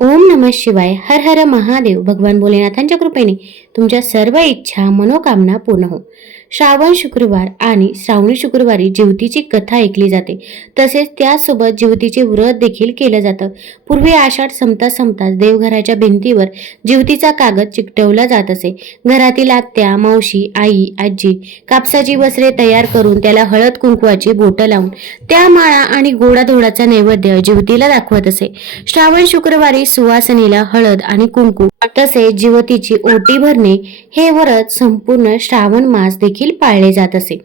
ओम नमः शिवाय. हर हर महादेव. भगवान भोलेनाथांच्या कृपेने तुमच्या सर्व इच्छा मनोकामना पूर्ण हो. श्रावण शुक्रवार आणि श्रावणी शुक्रवारी जिवतीची कथा ऐकली जाते. तसेच त्यासोबत जिवतीचे व्रत देखील केलं जातं. पूर्वी आषाढ संपताच देवघराच्या भिंतीवर जिवतीचा कागद चिकटवला जात असे. घरातील आत्या, मावशी, आई, आजी कापसाची वस्त्रे तयार करून त्याला हळद कुंकवाची बोटं लावून त्या माळा आणि गोडाधोडाचा नैवेद्य जिवतीला दाखवत असे. श्रावण शुक्रवारी सुवासनीला हळद आणि कुंकू तसेच जिवतीची ओटी भरणे हे व्रत संपूर्ण श्रावण मास देखील पाळले जात असे.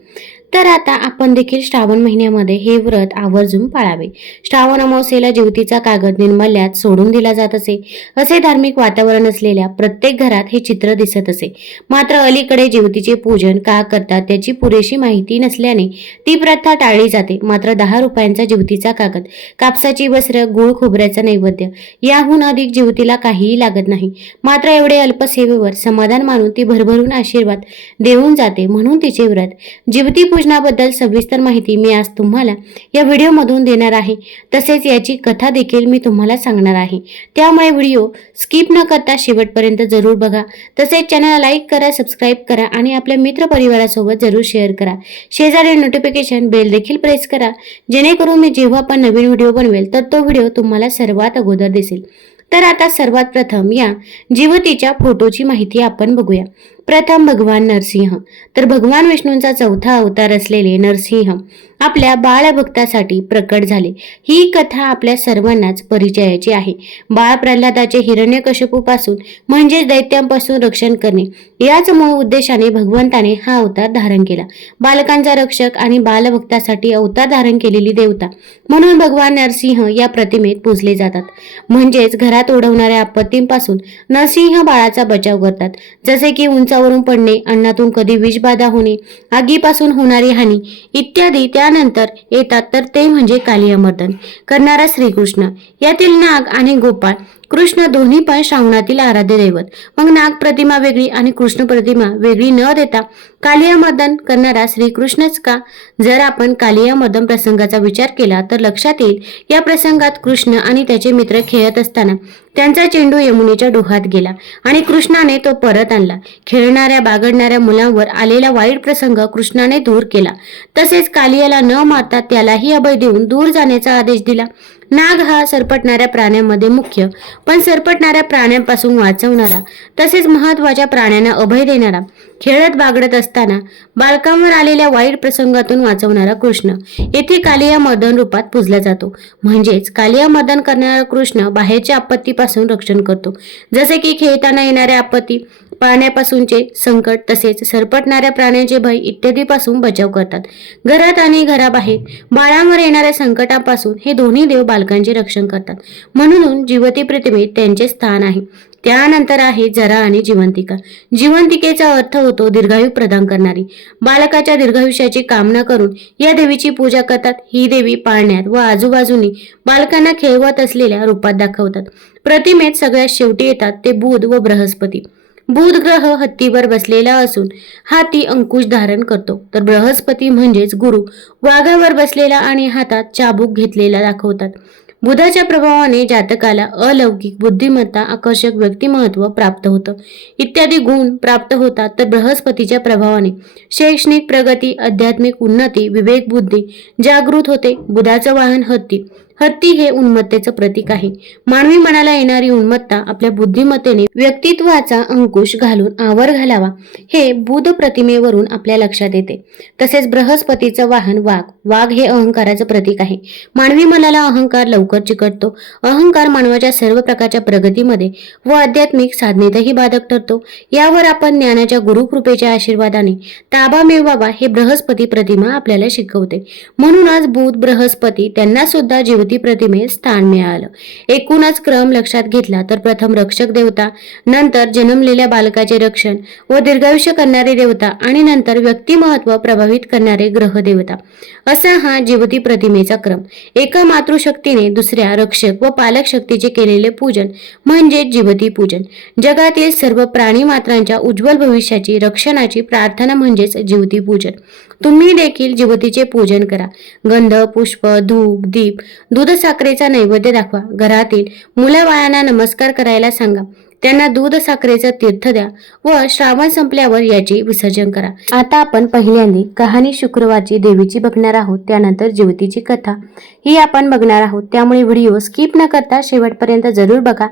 तर आता आपण देखील श्रावण महिन्यामध्ये हे व्रत आवर्जून पाळावे. श्रावण अमावस्येला जिवतीचा कागद निर्मल्यात सोडून दिला जात असे. असे धार्मिक वातावरण असलेल्या प्रत्येक घरात हे चित्र दिसत असे. मात्र अलीकडे जिवतीचे पूजन का करतात त्याची पुरेशी माहिती नसल्याने ती प्रथा टाळली जाते. मात्र 10 रुपयांचा जिवतीचा कागद, कापसाची वस्त्र, गुळ खोबऱ्याचा नैवेद्य याहून अधिक जिवतीला काहीही लागत नाही. मात्र एवढे अल्प सेवेवर समाधान मानून ती भरभरून आशीर्वाद देऊन जाते, म्हणून तिचे व्रत. जिवती पूजनाबद्दल सविस्तर माहिती मी आज तुम्हाला या व्हिडिओमधून देणार आहे. तसेच याची कथा देखील मी तुम्हाला सांगणार आहे. त्यामुळे व्हिडिओ स्किप न करता शेवटपर्यंत जरूर बघा. तसेच चॅनलला लाईक करा, सबस्क्राईब करा आणि आपल्या मित्र परिवारासोबत जरूर शेअर करा. शेजारी नोटिफिकेशन बेल देखील प्रेस करा, जेणेकरून मी जेव्हा पण नवीन व्हिडिओ बनवेल तर तो व्हिडिओ तुम्हाला सर्वात अगोदर दिसेल. तर आता सर्वात प्रथम या जिवतीच्या फोटोची माहिती आपण बघूया. प्रथम भगवान नरसिंह. तर भगवान विष्णूंचा चौथा अवतार असलेले नरसिंह आपल्या बाळभक्तासाठी प्रकट झाले. ही कथा आपल्या सर्वांनाच परिचयाची आहे. बाळ प्रल्हादाचे हिरण्यकशिपूपासून म्हणजेच दैत्यांपासून रक्षण करणे याच मूळ उद्देशाने भगवंताने हा अवतार धारण केला. बालकांचा रक्षक आणि बालभक्तासाठी अवतार धारण केलेली देवता म्हणून भगवान नरसिंह या प्रतिमेत पूजले जातात. म्हणजेच घरात ओढवणाऱ्या आपत्तींपासून नरसिंह बाळाचा बचाव करतात. जसे की उंचावरून पडणे, अन्नातून कधी विषबाधा होणे, आगीपासून होणारी हानी इत्यादी. त्यानंतर येतात तर ते म्हणजे कालियामर्दन करणारा श्रीकृष्ण. यातील नाग आणि गोपाळ कृष्ण दोन्ही पण श्रावणातील आराध्य दैवत. मग नाग प्रतिमा वेगळी आणि कृष्ण प्रतिमा वेगळी न देता कालियामर्दन करणारा श्रीकृष्णच का? जर आपण कालियामर्दन प्रसंगाचा विचार केला तर लक्षात येईल, या प्रसंगात कृष्ण आणि त्याचे मित्र खेळत असताना त्यांचा चेंडू यमुनेच्या डोहात गेला आणि कृष्णाने तो परत आणला. खेळणाऱ्या बागडणाऱ्या मुलांवर आलेला वाईट प्रसंग कृष्णाने दूर केला. तसेच कालियाला न मारता त्यालाही अभय देऊन दूर जाण्याचा आदेश दिला. नाग हा सरपटणाऱ्या प्राण्यांमध्ये मुख्य, पण सरपटणाऱ्या प्राण्यांपासून वाचवणारा तसेच महत्वाच्या प्राण्यांना अभय देणारा. खेळत बागडत असताना बालकांवर आलेल्या वाईट प्रसंगातून वाचवणारा कृष्ण येथे कालियामर्दन रूपात पूजला जातो. म्हणजेच कालियामर्दन करणारा कृष्ण बाहेरच्या आपत्तीपासून रक्षण करतो, जसे की खेळताना येणाऱ्या आपत्ती, पाण्यापासूनचे संकट तसेच सरपटणाऱ्या प्राण्यांचे भय इत्यादीपासून बचाव करतात. घरात आणि घराबाहेर बाळांवर येणाऱ्या संकटापासून हे दोन्ही देव बालकांचे रक्षण करतात. म्हणून जिवती प्रतिमेत त्यांचे स्थान आहे. त्यानंतर आहे जरा आणि जिवंतिका. जिवंतिकेचा अर्थ होतो दीर्घायू प्रदान करणारी. बालकाच्या दीर्घायुष्याची कामना करून या देवीची पूजा करतात. ही देवी पाळण्यात व आजूबाजूनी बालकांना खेळवत असलेल्या रूपात दाखवतात. प्रतिमेत सगळ्यात शेवटी येतात ते बुध व बृहस्पती. बुध ग्रह हत्तीवर बसलेला असून हाती अंकुश धारण करतो, तर बृहस्पती म्हणजेच गुरु वाघावर बसलेला आणि हातात चाबूक घेतलेला दाखवतात. बुधाच्या प्रभावाने जातकाला अलौकिक बुद्धिमत्ता, आकर्षक व्यक्तिमत्व प्राप्त होतं इत्यादी गुण प्राप्त होतात. तर बृहस्पतीच्या प्रभावाने शैक्षणिक प्रगती, आध्यात्मिक उन्नती, विवेक बुद्धी जागृत होते. बुधाचं वाहन हत्ती. हत्ती हे उन्मत्तेचं प्रतीक आहे. मानवी मनाला येणारी उन्मत्ता आपल्या बुद्धिमत्तेने व्यक्तित्वाचा अंकुश घालून आवर घालावा हे बुध प्रतिमेवरून आपल्या लक्षात येते. तसेच बृहस्पतीचं वाहन वाघ. वाघ हे अहंकाराचं प्रतीक आहे. मानवी मनाला अहंकार लवकर चिकटतो. अहंकार मानवाच्या सर्व प्रकारच्या प्रगतीमध्ये व आध्यात्मिक साधनेतही बाधक ठरतो. यावर आपण ज्ञानाच्या गुरुकृपेच्या आशीर्वादाने ताबा मिळवावा हे बृहस्पती प्रतिमा आपल्याला शिकवते. म्हणूनच बुध, बृहस्पती त्यांना सुद्धा जिवती प्रतिमेत स्थान मिळालं. एकूणच क्रम लक्षात घेतला तर प्रथम रक्षक देवता, नंतर जन्मलेल्या बालकाचे रक्षण व दीर्घायुष्य करणारे देवता आणि नंतर व्यक्तिमत्व प्रभावित करणारे ग्रह देवता, असा हा जिवती प्रतिमेचा क्रम. एका मातृशक्तीने दुसऱ्या रक्षक व पालक शक्तीचे केलेले पूजन म्हणजे जिवती पूजन. जगातील सर्व प्राणी मात्रांच्या उज्ज्वल भविष्याची रक्षणाची प्रार्थना म्हणजेच जिवती पूजन. तुम्ही देखील जिवतीचे पूजन करा. गंध, पुष्प, धूप, दीप दूध साखरेचा नैवेद्य दाखवा. घरातील मुलाबाळांना नमस्कार करायला सांगा. त्यांना दूध साखरेचं तीर्थ द्या व श्रावण संपल्यावर याचे विसर्जन करा. आता आपण पहिल्यांदा कहाणी शुक्रवारची देवीची बघणार आहोत. त्यानंतर ज्योतीची कथा ही आपण बघणार आहोत. त्यामुळे व्हिडिओ स्किप न करता शेवटपर्यंत जरूर बघा.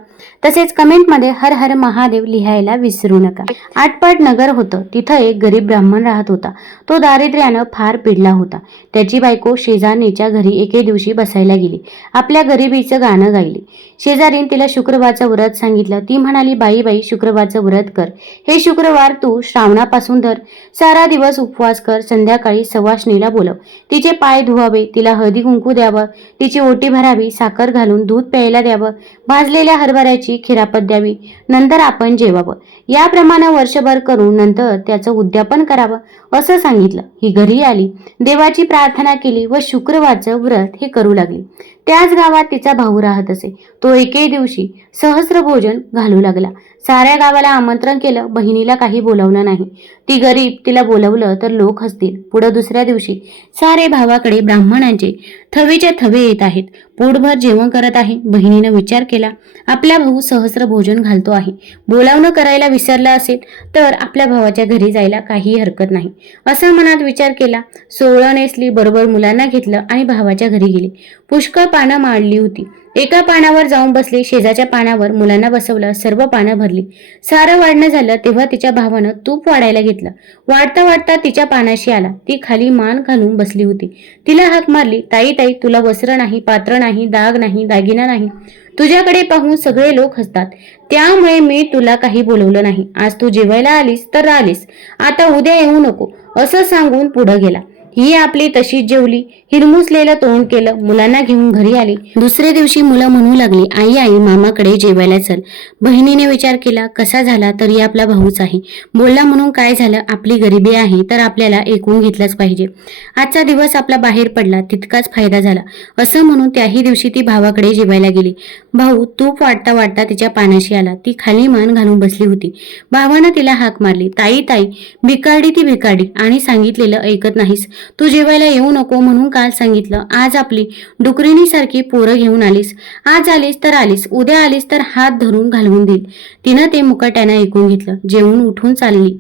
तसेच कमेंटमध्ये हर हर महादेव लिहायला विसरू नका. आटपाट नगर होतं. तिथं एक गरीब ब्राह्मण राहत होता. तो दारिद्र्यानं फार पिडला होता. त्याची बायको शेजारणीच्या घरी एके दिवशी बसायला गेली. आपल्या गरिबीचं गाणं गायली. शेजारीन तिला शुक्रवारचं व्रत सांगितलं. ती म्हणाली, बाई बाई, शुक्रवारचं व्रत कर. हे शुक्रवार तू श्रावणापासून धर. सारा दिवस उपवास कर. संध्याकाळी सवाष्णीला बोलव. तिचे पाय धुवावे, तिला हळदी कुंकू द्यावं, तिची ओटी भरावी, साखर घालून दूध प्यायला द्यावं, भाजलेल्या हरभऱ्याची खिरापत द्यावी, नंतर आपण जेवावं. याप्रमाणे वर्षभर करून नंतर त्याचं उद्यापन करावं असं सांगितलं. ही घरी आली, देवाची प्रार्थना केली व शुक्रवारचं व्रत हे करू लागली. त्याच गावात तिचा भाऊ राहत असे. तो एके दिवशी सहस्र भोजन घालू लागला. साऱ्या गावाला आमंत्रण केलं. बहिणीला काही बोलावलं नाही. ती गरीब, तिला बोलवलं तर लोक हसतील. पुढे दुसऱ्या दिवशी सारे भावाकडे ब्राह्मणांचे थवेच्या थवे येत आहेत. पोटभर जेवण करत आहे. बहिणीनं विचार केला, आपला भाऊ सहस्र भोजन घालतो आहे. बोलावणं करायला विसरला असेल तर आपल्या भावाच्या घरी जायला काही हरकत नाही असं मनात विचार केला. सोवळं नेसली, बरोबर मुलांना घेतलं आणि भावाच्या घरी गेली. पुष्कळ पानं मांडली होती. एका पानावर जाऊन बसली. शेजाच्या पानावर मुलांना बसवलं. सर्व पानं भरली. सारं वाढणं झालं तेव्हा तिच्या भावानं तूप वाढायला घेतलं. वाढता वाढता तिच्या पानाशी आला. ती खाली मान घालून बसली होती. तिला हाक मारली, ताई ताई, तुला वस्त्र नाही, पात्र नाही, दाग नाही, दागिना नाही. तुझ्याकडे पाहून सगळे लोक हसतात. त्यामुळे मी तुला काही बोलवलं नाही. आज तू जेवायला आलीस तर आलीस, आता उद्या येऊ नको असं सांगून पुढे गेला. ही आपली तशीच जेवली. हिरमुसलेलं तोंड केलं. मुलांना घेऊन घरी आली. दुसऱ्या दिवशी मुलं म्हणू लागली, आई आई, मामाकडे जेवायला चल. बहिणीने विचार केला, कसा झाला तरी आपला भाऊच आहे. बोलला म्हणून काय झालं, आपली गरिबी आहे तर आपल्याला ऐकून घेतलंच पाहिजे. आजचा दिवस आपला बाहेर पडला तितकाच फायदा झाला असं म्हणून त्याही दिवशी ती भावाकडे जेवायला गेली. भाऊ तूप वाटता वाटता तिच्या पानाशी आला. ती खाली मान घालून बसली होती. भावानं तिला हाक मारली, ताई ताई, भिकारडी ती भिकारडी, आणि सांगितलेलं ऐकत नाहीस. तू जेवायला येऊ नको म्हणून काल सांगितलं. आज आपली डुकरिणीसारखी पोरं घेऊन आलीस. आज आलीस तर आलीस, उद्या आलीस तर हात धरून घालवून देईल. तिनं ते मुकाट्यानं ऐकून घेतलं. जेवून उठून चालली.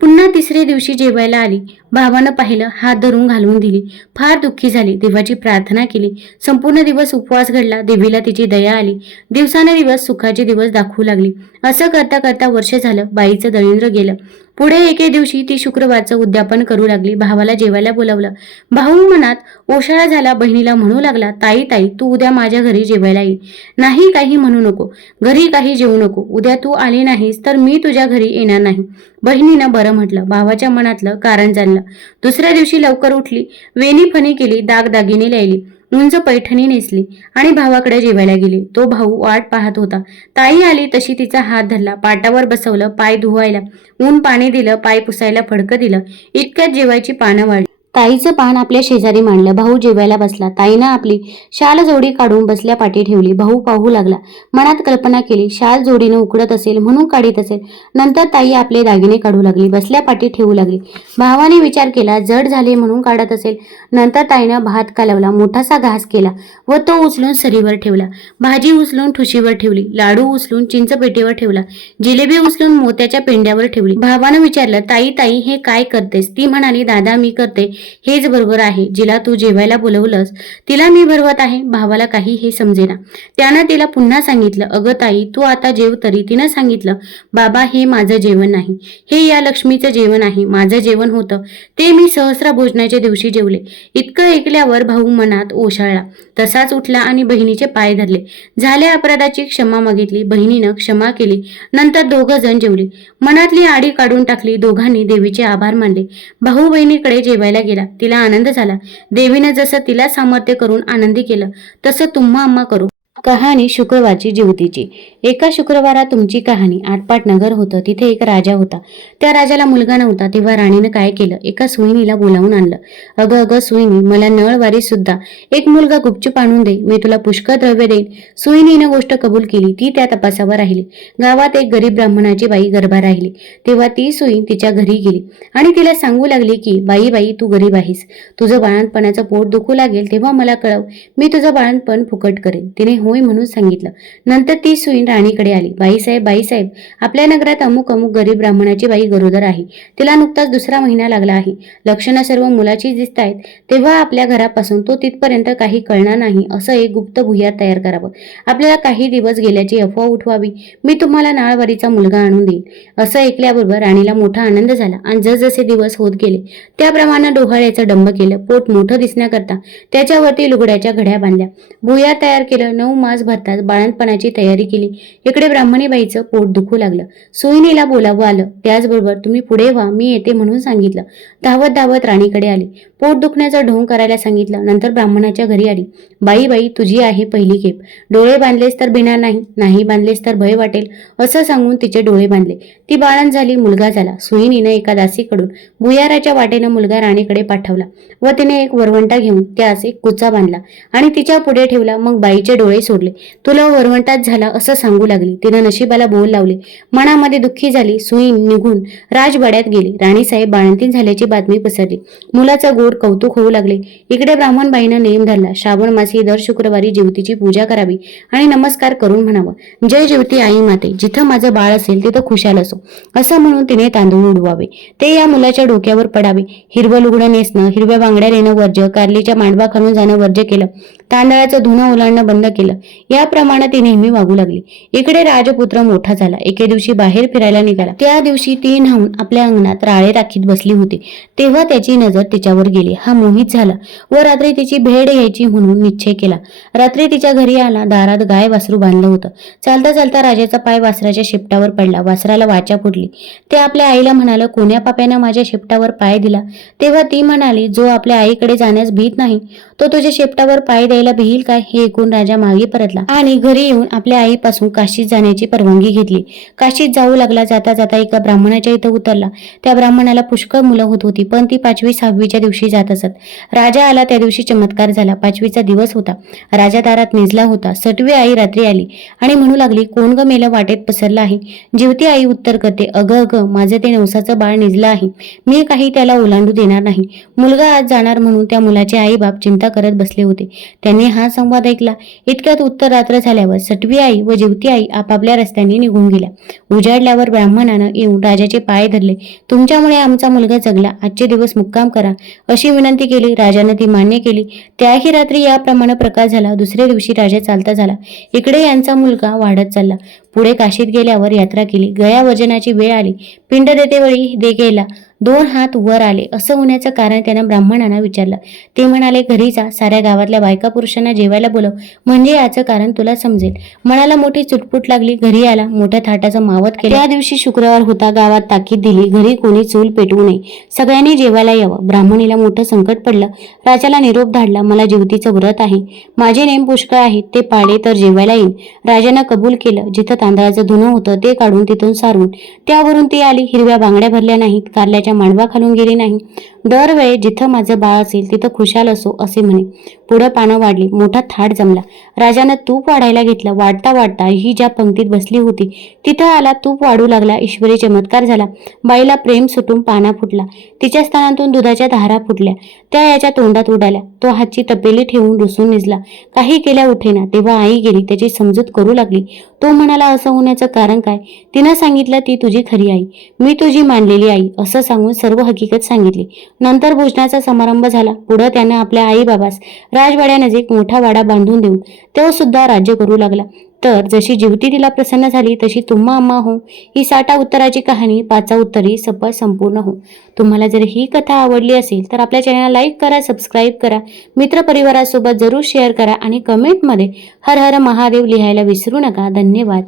पुन्हा तिसऱ्या दिवशी जेवायला आली. भावानं पाहिलं, हात धरून घालवून दिली. फार दुःखी झाली. देवाची प्रार्थना केली. संपूर्ण दिवस उपवास घडला. देवीला तिची दया आली. दिवसाने दिवस सुखाचे दिवस दाखवू लागली. असं करता करता वर्ष झालं. बाईचं दळिंद्र गेलं. पुढे एके दिवशी ती शुक्रवारचं उद्यापन करू लागली. भावाला जेवायला बोलावलं. भाऊ मनात ओशाळा झाला. बहिणीला म्हणू लागला, ताई ताई, तू उद्या माझ्या घरी जेवायला ये. नाही काही म्हणू नको, घरी काही जेवू नको. उद्या तू आली नाहीस तर मी तुझ्या घरी येणार नाही. बहिणीनं बरं म्हटलं. भावाच्या मनातलं कारण जाणलं. दुसऱ्या दिवशी लवकर उठली. वेणी फणी केली. दागदागिने लायली. उंच पैठणी नेसली आणि भावाकडे जेवायला गेली. तो भाऊ वाट पाहत होता. ताई आली तशी तिचा हात धरला. पाटावर बसवलं. पाय धुवायला ऊन पाणी दिलं. पाय पुसायला फडकं दिलं. इतक्यात जेवायची पानं वाढली. ताईचं पान आपल्या शेजारी मांडलं. भाऊ जेवायला बसला. ताईनं आपली शाल जोडी काढून बसल्या पाठी ठेवली. भाऊ पाहू लागला. मनात कल्पना केली, शाल जोडीनं उकडत असेल म्हणून काढीत असेल. नंतर ताई आपले दागिने काढू लागली. बसल्या पाठी ठेवू लागली. भावाने विचार केला, जड झाले म्हणून काढत असेल. नंतर ताईनं भात कालवला. मोठासा घास केला व तो उचलून सरीवर ठेवला. भाजी उचलून ठुशीवर ठेवली. लाडू उचलून चिंचपेटीवर ठेवला. जिलेबी उचलून मोत्याच्या पेंड्यावर ठेवली. भावानं विचारलं, ताई ताई, हे काय करतेस? ती म्हणाली, दादा, मी करते हेच बरोबर आहे. जिला तू जेवायला बोलवलंस तिला मी भरवत आहे. भावाला काही हे समजेना. त्यानं तिला पुन्हा सांगितलं, अगं ताई, तू आता जेव तरी. तिनं सांगितलं, बाबा, हे माझं जेवण नाही, हे या लक्ष्मीचं जेवण आहे. माझं जेवण होतं ते मी सहस्र भोजनाच्या दिवशी जेवले. इतकं ऐकल्यावर भाऊ मनात ओशाळला. तसाच उठला आणि बहिणीचे पाय धरले. झाल्या अपराधाची क्षमा मागितली. बहिणीनं क्षमा केली. नंतर दोघं जण जेवली. मनातली आडी काढून टाकली. दोघांनी देवीचे आभार मानले. भाऊ बहिणीकडे जेवायला गेला. तिला आनंद झाला. देवीनं जसं तिला सामर्थ्य करून आनंदी केलं तसं तुम्हा आम्हा करू. कहाणी शुक्रवारची जिवतीची. एका शुक्रवारात तुमची कहाणी आटपाट नगर होतं. तिथे एक राजा होता. त्या राजाला मुलगा नव्हता. तेव्हा राणीनं काय केलं, एका सुईणीला बोलावून आणलं. अगं अगं सुईणी, मला नळवारी सुद्धा एक मुलगा गुपचूप आणून दे, मी तुला पुष्कळ द्रव्य देईन. सुईणीनं गोष्ट कबूल केली. ती त्या तपासावर राहिली. गावात एक गरीब ब्राह्मणाची बाई गर्भा राहिली. तेव्हा ती सुईण तिच्या घरी गेली आणि तिला सांगू लागली की बाई बाई, तू गरीब आहेस, तुझं बाळंतपणाचं पोट दुखू लागेल तेव्हा मला कळव, मी तुझं बाळंतपण फुकट करेन. तिने होय म्हणून सांगितलं. नंतर ती सुईण राणीकडे आली. बाईसाहेब, आपल्या नगरात अमुक अमुक गरीब ब्राह्मणाची बाई गरोदर आहे. तिला नुकताच दुसरा महिना लागला आहे. लक्षणं सर्व मुलाची दिसत आहेत. तेव्हा आपल्या घरापासून तो तिथपर्यंत काही कळणार नाही असं एक गुप्त भुयार तयार करावं. आपल्याला काही दिवस गेल्याची अफवा उठवावी. मी तुम्हाला नाळवारीचा मुलगा आणून देईन. असं ऐकल्याबरोबर राणीला मोठा आनंद झाला आणि जसजसे दिवस होत गेले त्याप्रमाणे डोहाळ्याचं डंब केलं. पोट मोठं दिसण्याकरता त्याच्यावरती लुगड्याच्या घड्या बांधल्या. भुयार तयार केलं. 9 मास भरताच बाळंतपणाची तयारी केली. इकडे ब्राह्मणी बाईचं पोट दुखू लागलं. सुईणीला बोलावं आलं. त्याचबरोबर तुम्ही पुढे व्हा, मी येते म्हणून सांगितलं. धावत धावत राणीकडे आली. पोट दुखण्याचा ढोंग करायला सांगितलं. नंतर ब्राह्मणाच्या घरी आली. बाई तुझी आहे पहिली खेप. डोळे बांधलेस तर भिणार नाही, नाही बांधलेस तर भय वाटेल असं सांगून तिचे डोळे बांधले. ती बाळंत झाली. मुलगा झाला. सुईणीनं एका दासीकडून भुयाराच्या वाटेनं मुलगा राणीकडे पाठवला व तिने एक वरवंटा घेऊन त्यास एक कुचा बांधला आणि तिच्या पुढे ठेवला. मग बाईचे डोळे सोडले. तुला वरवंटाच झाला असं सांगू लागली. तिनं नशिबाला बोल लावले. मनामध्ये दुःखी झाली. सुईण निघून राजवाड्यात गेली. राणीसाहेब बाळंतीण झाल्याची बातमी पसरली. मुलाचं गोड कौतुक होऊ लागले. इकडे ब्राह्मणबाईनं नेम धरला. श्रावण मासी दर शुक्रवारी जिवतीची पूजा करावी आणि नमस्कार करून म्हणावं, जय जिवती आई माते, जिथं माझं बाळ असेल तिथं खुशाल असो असं म्हणून तिने तांदूळ उडवावे. ते या मुलाच्या डोक्यावर पडावे. हिरवं लुगडं नेसणं, हिरव्या बांगड्या नेणं वर्ज्य, कारलीच्या मांडवा खालून जाणं वर्ज्य केलं. तांदळाचं धुणं ओलांडणं बंद केलं. याप्रमाणे ती नेहमी वागू लागली. इकडे राजपुत्र मोठा झाला. एके दिवशी बाहेर फिरायला निघाला. त्या दिवशी ती न्हाऊन आपल्या अंगणात राळे राखीत बसली होती. तेव्हा त्याची नजर तिच्यावर गेली. हा मोहित झाला व रात्री तिची भेट घ्यायची म्हणून निश्चय केला. रात्री तिच्या घरी आला. दारात गाय वासरू बांधलं होतं. चालता चालता राजाचा पाय वासराच्या शेपटावर पडला. वासराला वाचा फुटली. ते आपल्या आईला म्हणालं, कोण्या पाप्यानं माझ्या शेपटावर पाय दिला? तेव्हा ती म्हणाली, जो आपल्या आईकडे जाण्यास भीत नाही तो तुझ्या शेपटावर पाय द्यायला भिईल काय? हे ऐकून राजा मागे परतला आणि घरी येऊन आपल्या आईपासून काशीत जाण्याची परवानगी घेतली. काशीत जाऊ लागला. जाता जाता एका ब्राह्मणाच्या इथं उतरला. त्या ब्राह्मणाला पुष्कळ मुलं होत होती, पण ती 5वी 6वीच्या दिवशी जात असत. राजा आला. त्या दिवशी चमत्कार झाला. 5वीचा दिवस होता. राजा दारात निजला होता. 6वी आई रात्री आली आणि म्हणू लागली, कोण ग मेलं वाटेत पसरलं आहे? जिवती आई उत्तर करते, अगं माझं ते नवसाचं बाळ निजलं आहे. मी काही त्याला ओलांडू देणार नाही. मुलगा आज जाणार म्हणून त्या मुलाचे आई बाप चिंता करत बसले होते. त्यांनी हा संवाद ऐकला. इतक्यात उत्तर रात्र झाल्यावर 6वी आई व जिवती आई आपापल्या रस्त्याने निघून गेल्या. उजाडल्यावर ब्राह्मणानं येऊन राजाचे पाय धरले. तुमच्यामुळे आमचा मुलगा जगला. आजचे दिवस मुक्काम करा अशी विनंती केली. राजाने ती मान्य केली. त्याही रात्री याप्रमाणे प्रकार झाला. दुसऱ्या दिवशी राजा चालता झाला. इकडे यांचा मुलगा वाढत चालला. पुढे काशीत गेल्यावर यात्रा केली. गया वजनाची वेळ आली. पिंड देतेवेळी दे गेला 2 हात वर आले. असं होण्याचं कारण त्यानं ब्राह्मणांना विचारलं. ते म्हणाले, घरी जा, साऱ्या गावातल्या बायका पुरुषांना जेवायला बोलव, म्हणजे याचं कारण तुला समजेल. मनाला मोठी चुटपुट लागली. घरी आला. मोठ्या थाटाचं मावत केलं. त्या दिवशी शुक्रवार होता. गावात ताकीद दिली, घरी कोणी चूल पेटवू नये, सगळ्यांनी जेवायला यावं. ब्राह्मणीला मोठं संकट पडलं. राजाला निरोप धाडला, मला जिवतीचं व्रत आहे, माझे नेम पुष्कळ आहेत, ते पाळे तर जेवायला येईन. राजानं कबूल केलं. जिथं तांदळाचं धुणं होतं ते काढून तिथून सारून त्यावरून ती आली. हिरव्या बांगड्या भरल्या नाहीत, कारल्याच्या मांडवा खालून गेली नाही. दरवेळी जिथं माझं बाळ असेल तिथं खुशाल असो असे म्हणे. पुढं पानं वाढली. मोठा थाट जमला. राजानं तूप वाढायला घेतलं. वाढता वाढता ही ज्या पंक्तीत बसली होती तिथं आला. तूप वाढू लागला. ईश्वरी चमत्कार झाला. बाईला प्रेम सुटून पाना फुटला. तिच्या स्तनातून दुधाच्या धारा फुटल्या. त्या याच्या तोंडात उडाल्या. तो हातची तपेली ठेवून रुसून निजला. काही केल्या उठेना. तेव्हा आई गेली. त्याची समजूत करू लागली. तो म्हणाला, असं होण्याचं कारण काय? तिनं सांगितलं, ती तुझी खरी आई, मी तुझी मानलेली आई असं सांगून सर्व हकीकत सांगितली. नंतर भोजनाचा समारंभ झाला. पुढं त्यानं आपल्या आई बाबास राजवाड्यानजीक मोठा वाडा बांधून देऊन तो सुद्धा राज्य करू लागला. तर जशी जिवती तिला प्रसन्न झाली तशी तुम्हा अम्मा हो ही 60 उत्तराची कहाणी 5 उत्तरी संपूर्ण हो. तुम्हाला जर ही कथा आवडली असेल तर आपल्या चॅनलला लाईक करा, सबस्क्राईब करा, मित्रपरिवारासोबत जरूर शेअर करा आणि कमेंटमध्ये हर हर महादेव लिहायला विसरू नका. धन्यवाद.